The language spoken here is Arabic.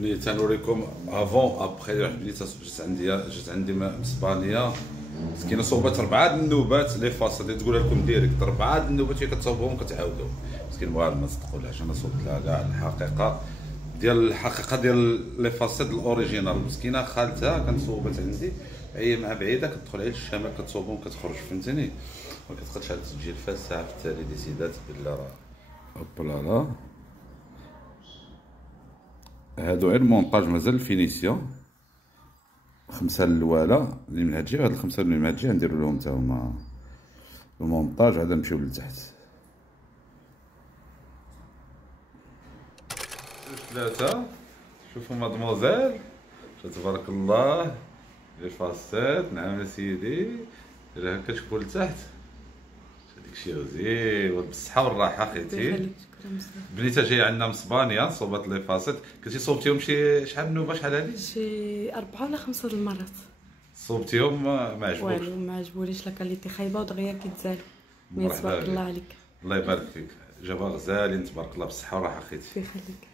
بنيت تنوريكم افون ابخي. واحد بنيته جات عندي من اسبانيا مسكينه، صوبات 4 النوبات لي فاصل تقولها لكم ديريكت 4 النوبات هي كتصوبهم كتعاودهم. مسكين المهم ما تصدقولهاش، انا صوبت لها كاع الحقيقه ديال لي فاسيد الاوريجينال. مسكينه خالتها كانت صوبات عندي، هي مع بعيده كتدخل على الشمال كتصوبهم كتخرج، فهمتني. ما كتبقاش عاد تجي الفاسعه في التالي ديسيدات بلا راه هوبا لا. هادو غير المونطاج مازال الفينيسيون. 5 الاولى اللي من هاد الجهه، هاد ال5 اللي من هاد الجهه نديرو لهم تا هما المونطاج، عاد نمشيو لتحت. 3 شوفوا مادموزيل، تبارك الله لي فاسيت. نعم سيدي، دير هكا تشوفوا لتحت، داكشي غزير بالصحه والراحه خيتي. بنيته جايه عندنا من اسبانيا، صوبات لي فاسيت. كنتي صوبتيهم شحال نوبه، شحال هادي؟ شي 4 ولا 5 المرات صوبتيهم ما عجبوكش؟ والو ما عجبونيش، لا كاليتي خايبه ودغيا كيتزالوا. مي تبارك الله عليك، الله يبارك فيك. جابها غزالين تبارك الله بالصحه والراحه خيتي. الله يخليك.